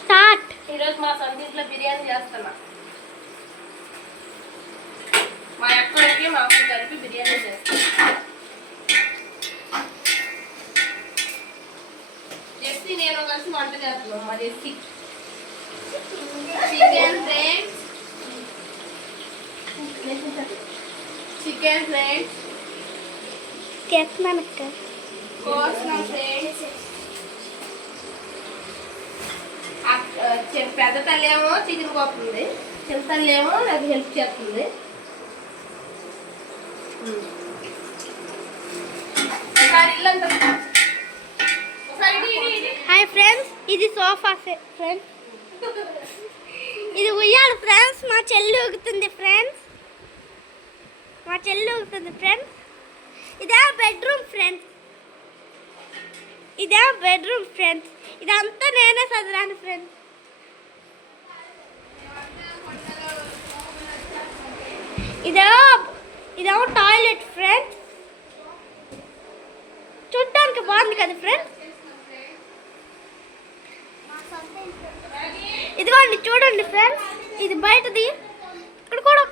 Start. ఈరోజు మా సందీప్లో బిర్యానీ చేస్తున్నా. మా అక్కడికి మాకు కలిపి బిర్యానీ చేస్తున్నా. జెస్సీ నేను కలిసి వంట చేస్తున్నాం మా Jessie. Chicken friends. Chicken friends. చేస్తున్నాను కోస్తున్నాం ఫ్రెండ్స్. పెద్ద తల్లి ఏమో చికెన్ చిన్న తల్లి ఏమో నాకు హెల్ప్ చేస్తుంది. హాయ్ ఫ్రెండ్స్ ఇది సోఫా ఫ్రెండ్స్ ఇది ఉయ్యాలి ఫ్రెండ్స్ మా చెల్లి ఊగుతుంది ఫ్రెండ్స్ మా చెల్లి ఊగుతుంది ఫ్రెండ్స్ ఇదే బెడ్రూమ్ ఫ్రెండ్స్ ఇదే బెడ్రూమ్ ఫ్రెండ్స్ ఇదంతా నేనే చదివాను ఫ్రెండ్స్ ఇదో ఇదేమో టాయిలెట్ ఫ్రెండ్స్ చూడటానికి బాగుంది కదా ఫ్రెండ్స్ ఇదిగోండి చూడండి ఫ్రెండ్స్ ఇది బయటది. ఇక్కడ కూడా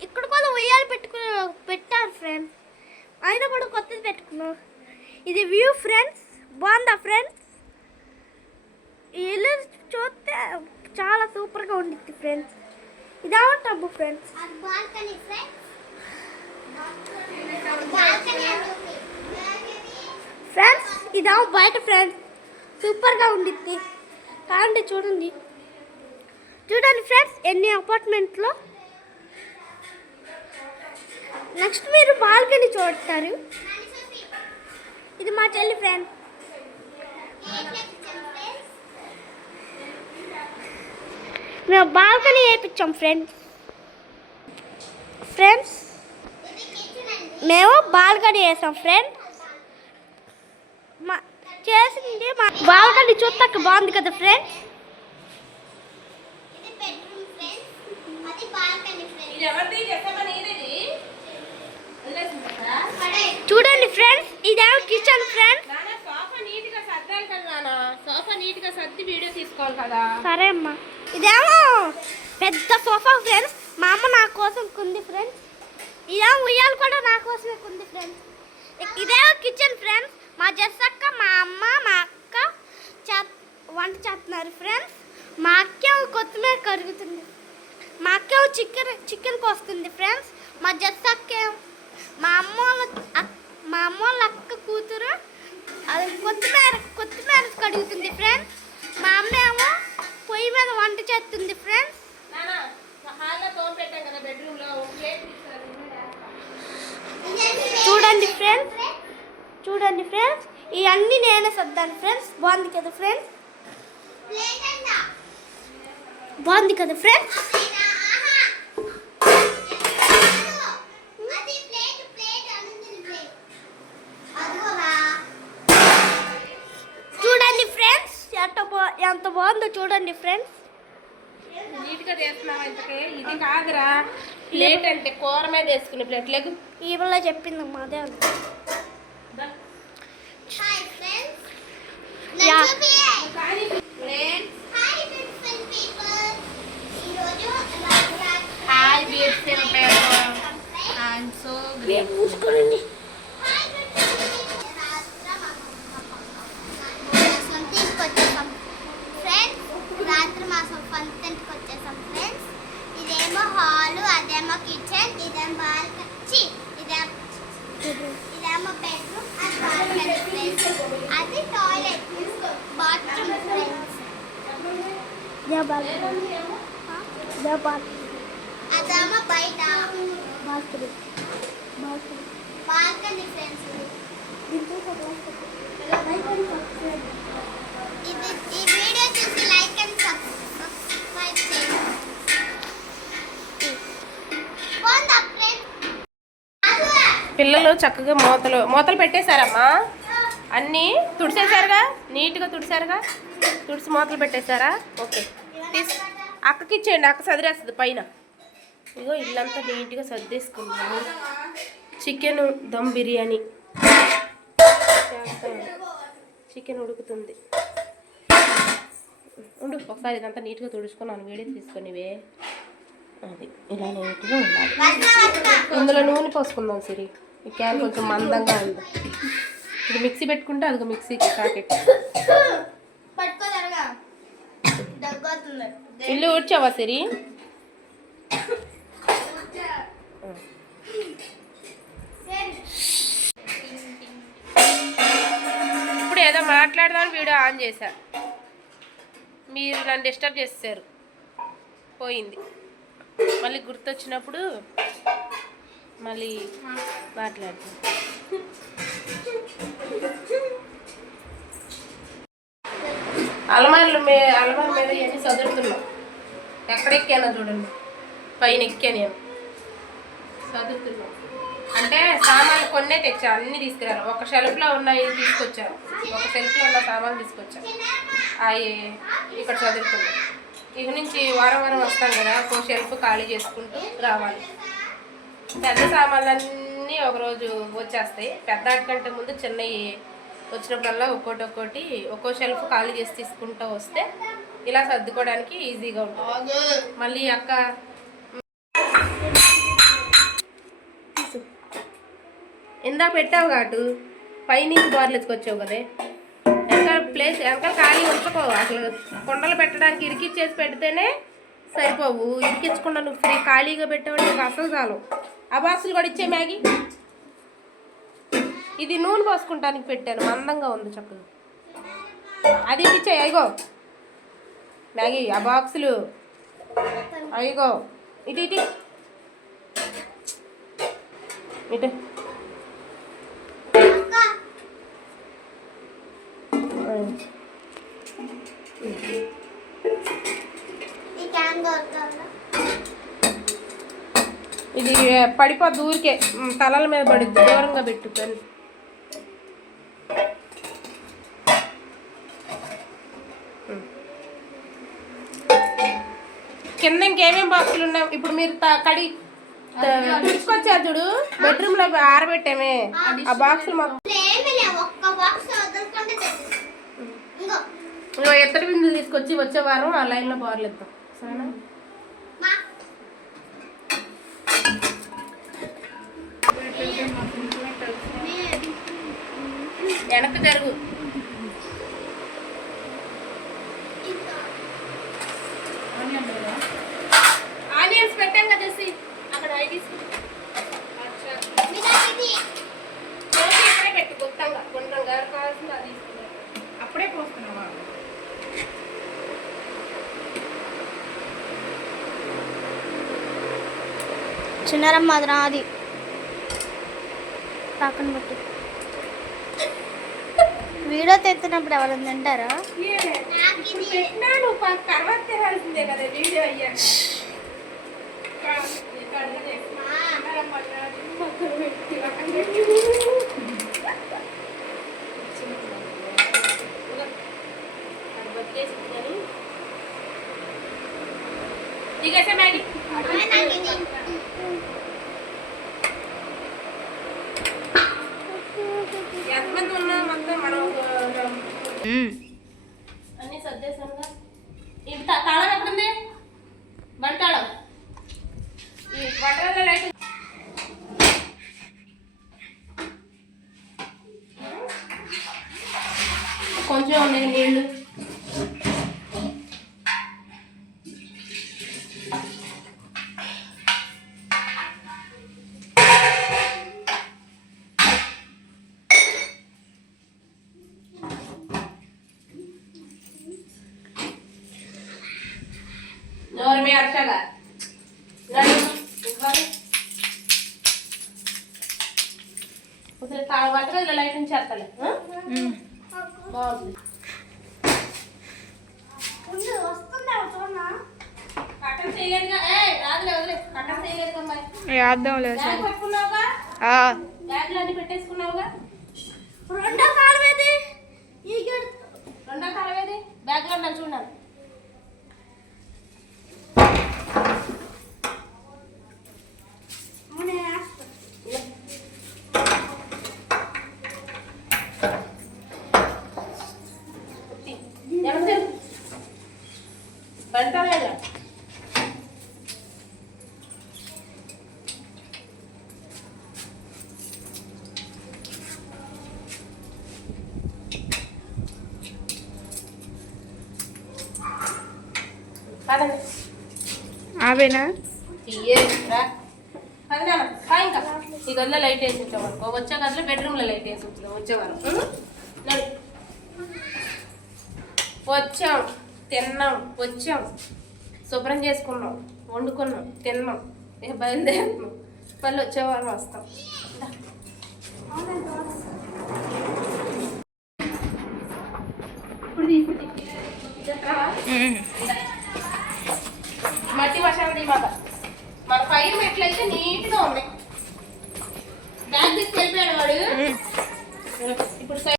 ఇక్కడ కూడా ఉయ్యాలు పెట్టుకుని పెట్టారు ఫ్రెండ్స్ అయినా కూడా కొత్తది పెట్టుకున్నాం. ఇది వ్యూ ఫ్రెండ్స్ బాగుందా ఫ్రెండ్స్ ఇల్లు చూస్తే చాలా సూపర్గా ఉండిద్ది ఫ్రెండ్స్. ఇదేమో టబ్బు ఫ్రెండ్స్. ఫ్రెండ్స్. ఫ్రెండ్స్ ఇదేమో బయట ఫ్రెండ్స్. సూపర్గా ఉండిద్ది. కావండి చూడండి. చూడండి ఫ్రెండ్స్ ఎన్ని అపార్ట్మెంట్లో. నెక్స్ట్ మీరు బాల్కనీ చూడతారు. ఇది మా చెల్లి ఫ్రెండ్. మేము బాల్కనీ వేయించాం ఫ్రెండ్స్ ఫ్రెండ్స్ మేము బాల్కనీ వేసాం ఫ్రెండ్స్ మా చేసింది మా బాల్కనీ చూస్తాక బాగుంది కదా ఫ్రెండ్స్? చూడండి ఫ్రెండ్స్ ఇదేమో కిచెన్ ఫ్రెండ్స్ సోఫా నీట్గా సర్దాలి కదా సోఫా నీట్గా సర్ది వీడియో తీసుకోవాలి కదా. సరే అమ్మా. ఇదేమో పెద్ద సోఫా ఫ్రెండ్స్. మా అమ్మ నా కోసం కుంది ఫ్రెండ్స్. ఇదేమో ఉయ్యాలు కూడా నా కోసమే కుంది ఫ్రెండ్స్. ఇదేమో కిచెన్ ఫ్రెండ్స్. మా జస్సక్క మా అమ్మ మా అక్క చే వంట చేస్తున్నారు ఫ్రెండ్స్. మా అక్క కొత్తిమీర కరుగుతుంది. మా అక్క చికెన్ చికెన్ కోస్తుంది ఫ్రెండ్స్. మా జస్సక్కేమో మా అమ్మ వాళ్ళ మా అమ్మ వాళ్ళ అక్క కూతురు అది కొత్తిమీర కొత్తిమీర కడుగుతుంది ఫ్రెండ్స్. మా అమ్మ ఏమో పొయ్యి మీద వంట చేస్తుంది ఫ్రెండ్స్ నాన్న హాల్లో తోమ పెట్టాం కదా బెడ్రూమ్లో ఒక ప్లేట్ తీసుకోవాలి చూడండి ఫ్రెండ్స్ చూడండి ఫ్రెండ్స్ ఇవన్నీ నేనే సర్దాను ఫ్రెండ్స్ బాగుంది కదా ఫ్రెండ్స్ బాగుంది కదా ఫ్రెండ్స్ బాగుందో చూడండి ఫ్రెండ్స్. నీట్గా చేస్తున్నావు ఇంతకే? ఇది కాదురా. ప్లేట్ అంటే కూర మీద వేసుకునే ప్లేట్. లేకు ఈవిడ చెప్పింది అదే ఉంది ఇదేమో హాలు అదేమో కిచెన్ ఇదేమో బాల్కనీ. ఇదేమో ఇదేమో బెడ్రూమ్ అది బాల్కనీ ఫ్రెండ్స్ అది టాయిలెట్ బాత్రూమ్. జబాల్ అదేమో బయట. బాత్రూమ్. బాల్కనీ ఫ్రెండ్స్ పిల్లలు చక్కగా మూతలు మూతలు పెట్టేశారమ్మా. అన్నీ తుడిసేశారుగా? నీట్గా తుడిసారుగా తుడిసి మూతలు పెట్టేశారా? ఓకే. తీస్ అక్కకి ఇచ్చేయండి అక్క సదిరేస్తుంది పైన. ఇగో ఇల్లంతా నీట్గా సర్దేసుకున్నాము చికెన్ దమ్ బిర్యానీ. చికెన్ ఉడుకుతుంది. ఉండు ఒకసారి ఇదంతా నీట్గా తుడుచుకున్నాను వేడి తీసుకునివే అది ఇలా నీట్గా ఉండాలి. ఇందులో నూనె పోసుకుందాం సిరి. ఈ క్యాన్ కొంచెం మందంగా ఉంది ఇది మిక్సీ పెట్టుకుంటే అది మిక్సీ ప్యాకెట్. ఇల్లు ఊడ్చావా సిరి? ఇప్పుడు ఏదో మాట్లాడదామని వీడియో ఆన్ చేశా. మీరు నన్ను డిస్టర్బ్ చేశారు పోయింది. మళ్ళీ గుర్తొచ్చినప్పుడు మళ్ళీ మాట్లాడతాను అలమారుల మీ అలమార మీద ఇవన్నీ చదువుతున్నాం ఎక్కడెక్కానో చూడండి. పైన ఎక్కాను నేను. చదువుతున్నాం అంటే సామాన్లు కొన్నే తెచ్చా అన్ని తీసుకురాను. ఒక షెల్ఫ్లో ఉన్నాయి తీసుకొచ్చాను. ఒక షెల్ఫ్లో ఉన్న సామాన్లు తీసుకొచ్చాను. అవి ఇక్కడ చదువుతున్నాం ఇక నుంచి వారం వారం వస్తాం కదా ఒక షెల్ఫ్ ఖాళీ చేసుకుంటూ రావాలి. పెద్ద సామాన్లన్నీ ఒకరోజు వచ్చేస్తాయి. పెద్ద కంటే ముందు చిన్నవి వచ్చినప్పుడల్లా ఒక్కోటి ఒక్కోటి ఒక్కో షెల్ఫ్ ఖాళీ చేసి తీసుకుంటూ వస్తే ఇలా సర్దుకోవడానికి ఈజీగా ఉంటుంది. మళ్ళీ అక్క ఇందా పెట్టావు కాటు పైనుంచి బార్లు ఎత్తుకొచ్చావు కదే. వెనకాల ప్లేస్ వెనకాల ఖాళీ ఉంచుకో. అసలు కుండలు పెట్టడానికి ఇరికిచ్చేసి పెడితేనే సరిపోవు. ఇరికించకుండా నువ్వు ఫ్రీ ఖాళీగా పెట్టావు నీకు అసలు చాలు. ఆ బాక్సులు కూడా ఇచ్చే మ్యాగీ? ఇది నూనె పోసుకుంటానికి పెట్టాను మందంగా ఉంది చక్కగా. అది ఇచ్చే అయ్యో మ్యాగీ ఆ బాక్సులు. అయ్యో ఇటు ఇటు. ఇటు. ఈ క్యాన్ దొరకాలా ఇది పడిపోద్ది ఊరికే. ఉమ్, తలల మీద పడుద్ది. దూరంగా పెట్టు పెన్. ఉమ్. కింద ఇంకేమేం బాక్సులు ఉన్నాయి? ఇప్పుడు మీరు కడి తీసుకొచ్చారు చూడు. బెడ్రూమ్లో ఆరబెట్టామే. ఆ బాక్సులు ఇంకో. ఎత్తడి బిందులు తీసుకొచ్చి వచ్చే వారం ఆ లైన్లో బార్లేద్దాం సరేనా? వెనక్కి జరుగు. ఆనియన్స్ పెట్టాం కదా చేసి అక్కడ అవి ఇక్కడే పెట్టు కావాల్సిందో అది అప్పుడే పోస్తున్నావా? చిన్నరమ్మ అది రాది. పక్కన పెట్టి. వీడియో తెచ్చినప్పుడు ఎవరు తింటారా? నాకు ఇది పెట్టినాను కదా ఎంతమంది ఉన్నా మొత్తం మనం అన్ని సర్దేశానుగా ఇది తాళం ఎక్కడుంది? బండి తాళం ఈ వంటగదిలో లైట్ కొంచెం ఉన్నాయి నీళ్ళు ఎవరు మీ అర్షగా ఒకసారి తా- వంటగదిలో లైట్ నుంచి చేస్తాలే బాగుంది ఉండు వస్తుందా చూడనా కట్టం చేయలేదుగా ఏ రాదులే వదిలే. కట్టం చేయలేదు అమ్మాయి. వేద్దాం అన్ని పెట్టేసుకున్నావుగా? రెండో కాలం గడి రెండో ఏది? బ్యాగ్లో చూడాలి అవునే వేస్తా. ఎవరు పదండి ఈ గదిలో లైట్ వేసి ఉంచాం అనుకో వచ్చే గదిలో బెడ్రూమ్లో లైట్ వేసి వచ్చేవారు వచ్చాం తిన్నాం వచ్చాం. శుభ్రం చేసుకున్నాం వండుకున్నాం తిన్నాం. ఇక బయలుదేరుతున్నాం. మళ్ళీ వచ్చేవారం వస్తాం. ఇప్పుడు తీసుకుంటే చెప్పరా మట్టి మసాలా మాట మన పైన మెట్లయితే నీట్గా ఉన్నాయి. బ్యాగ్ తీసుకెళ్ళిపోయాడు వాడు. ఇప్పుడు